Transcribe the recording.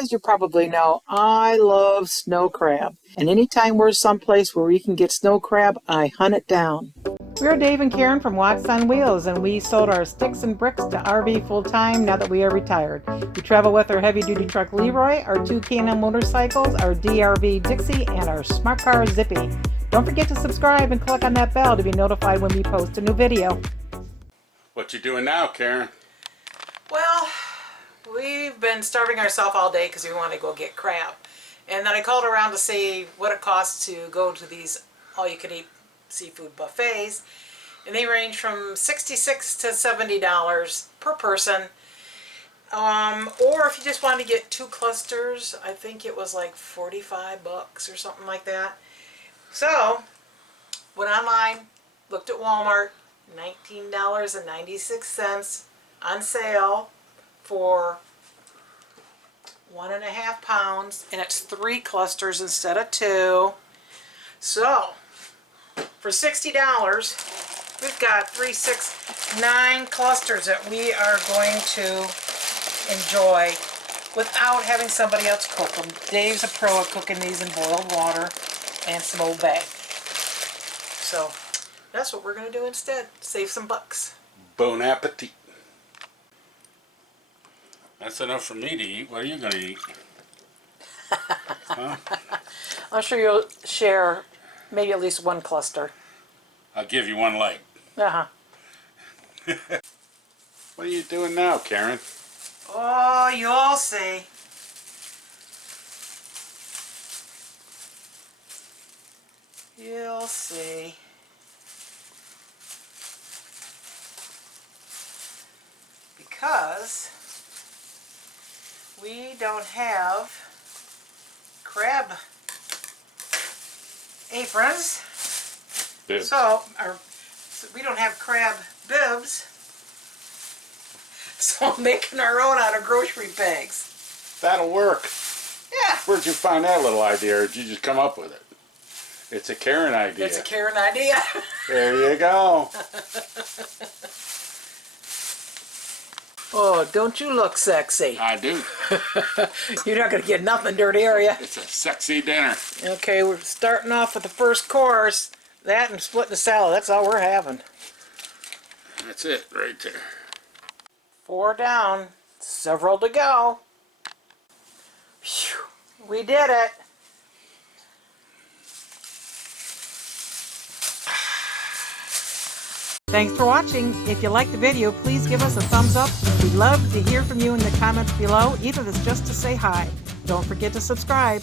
as you probably know, I love snow crab. And anytime we're someplace where we can get snow crab, I hunt it down. We're Dave and Karen from Walks on Wheels, and we sold our sticks and bricks to RV full-time now that we are retired. We travel with our heavy-duty truck Leroy, our 2 Can-Am motorcycles, our DRV Dixie, and our smart car Zippy. Don't forget to subscribe and click on that bell to be notified when we post a new video. What you doing now, Karen? Well, we've been starving ourselves all day because we want to go get crab. And then I called around to see what it costs to go to these all-you-can-eat seafood buffets, and they range from $66 to $70 per person, or if you just want to get 2 clusters, I think it was like 45 bucks or something like that. So went online, looked at Walmart, $19.96 on sale for 1.5 pounds, and it's 3 clusters instead of 2. So for $60, we've got 3, 6, 9 clusters that we are going to enjoy without having somebody else cook them. Dave's a pro at cooking these in boiled water and some Old Bay. So that's what we're going to do instead. Save some bucks. Bon appetit. That's enough for me to eat. What are you going to eat? Huh? I'm sure you'll share maybe at least 1 cluster. I'll give you 1 leg. Uh-huh. What are you doing now, Karen? Oh, you'll see. You'll see. Because we don't have crab aprons. Bibs. So we don't have crab bibs. So I'm making our own out of grocery bags. That'll work. Yeah. Where'd you find that little idea, or did you just come up with it? It's a Karen idea. It's a Karen idea. There you go. Oh, don't you look sexy? I do. You're not going to get nothing dirty, are you? It's a sexy dinner. Okay, we're starting off with the first course. That and splitting the salad. That's all we're having. That's it right there. 4 down. Several to go. Phew, we did it. Thanks for watching. If you liked the video, please give us a thumbs up. We'd love to hear from you in the comments below, even if it's just to say hi. Don't forget to subscribe.